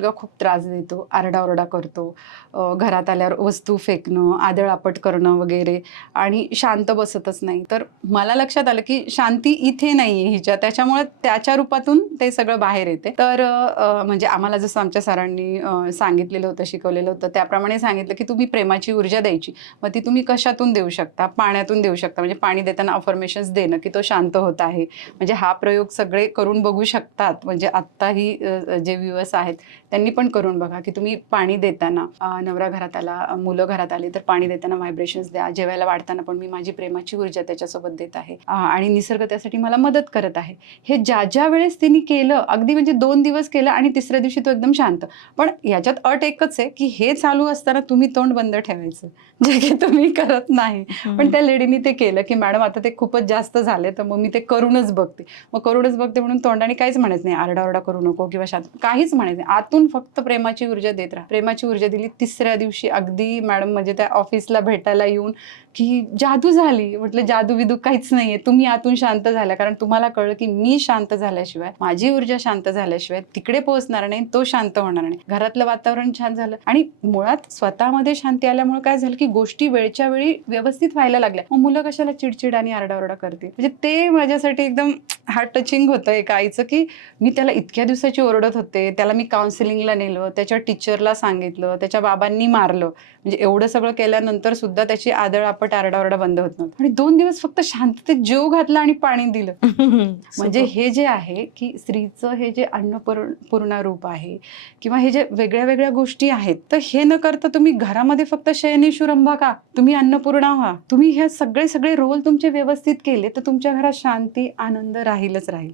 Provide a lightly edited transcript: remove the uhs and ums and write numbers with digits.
मुलगा खूप त्रास देतो, आरडाओरडा करतो, घरात आल्यावर वस्तू फेकणं, आदळआपट करणं वगैरे आणि शांत बसतच नाही. तर मला लक्षात आलं की शांती इथे नाहीये हिच्या, त्याच्यामुळे त्याच्या रूपातून ते सगळं बाहेर येते. तर म्हणजे आम्हाला जसं आमच्या सरांनी सांगितलेलं होतं, शिकवलेलं होतं, त्याप्रमाणे सांगितलं की तुम्ही प्रेमाची ऊर्जा द्यायची. मग ती तुम्ही कशातून देऊ शकता? पाण्यातून देऊ शकता. म्हणजे पाणी देताना अफर्मेशन्स देणं की तो शांत होत आहे. म्हणजे हा प्रयोग सगळे करून बघू शकतात. म्हणजे आत्ताही जे व्ह्यूअर्स आहेत त्यांनी पण करून बघा की तुम्ही पाणी देताना, नवरा घरात आला, मुलं घरात आली तर पाणी देताना व्हायब्रेशन्स द्या. जेवायला वाढताना पण मी माझी प्रेमाची ऊर्जा त्याच्यासोबत देत आहे आणि निसर्ग त्यासाठी मला मदत करत आहे. हे ज्या वेळेस तिने केलं, अगदी म्हणजे 2 दिवस केलं आणि तिसऱ्या दिवशी तो एकदम शांत. पण याच्यात अट एकच आहे की हे चालू असताना तुम्ही तोंड बंद ठेवायचं, जे की तुम्ही करत नाही. पण त्या लेडीने ते केलं की मॅडम आता ते खूपच जास्त झाले, तर मग मी ते करूनच बघते. मग करूनच बघते म्हणून तोंडाने काहीच म्हणत नाही, आरडाओरडा करू नको किंवा शांत, काहीच म्हणत नाही. आतून फक्त प्रेमाची ऊर्जा देत राहा. प्रेमाची ऊर्जा दिली. तिसऱ्या दिवशी अगदी मॅडम म्हणजे त्या ऑफिसला भेटायला येऊन की जादू झाली. म्हटलं जादू विदू काहीच नाहीये, तुम्ही आतून शांत झाल्या. कारण तुम्हाला कळलं की मी शांत झाल्याशिवाय, माझी ऊर्जा शांत झाल्याशिवाय तिकडे पोहोचणार नाही, तो शांत होणार नाही. घरातलं वातावरण छान झालं आणि मुळात स्वतःमध्ये शांती आल्यामुळे काय झालं की गोष्टी वेळच्या वेळी व्यवस्थित व्हायला लागल्या. मग मुलं कशाला चिडचिड आणि आरडाओरडा करतील. म्हणजे ते माझ्यासाठी एकदम हार्ट टचिंग होतं एका आईचं की मी त्याला इतक्या दिवसाची ओरडत होते, त्याला मी काउन्सिलिंगला नेलं, त्याच्या टीचरला सांगितलं, त्याच्या बाबांनी मारलं, म्हणजे एवढं सगळं केल्यानंतर सुद्धा त्याची आदळआपट आरडाओरडा बंद होत नव्हता. आणि 2 दिवस फक्त शांततेत जेव घातला आणि पाणी दिलं. म्हणजे हे जे आहे की स्त्रीचं हे जे अन्नपूर्णा रूप आहे किंवा हे जे वेगळ्या वेगळ्या गोष्टी आहेत, तर हे न करता तुम्ही घरामध्ये फक्त शयनेषु रंभा का, तुम्ही अन्नपूर्णा व्हा. तुम्ही हे सगळे रोल तुमचे व्यवस्थित केले तर तुमच्या घरात शांती, आनंद राहीलच राहील.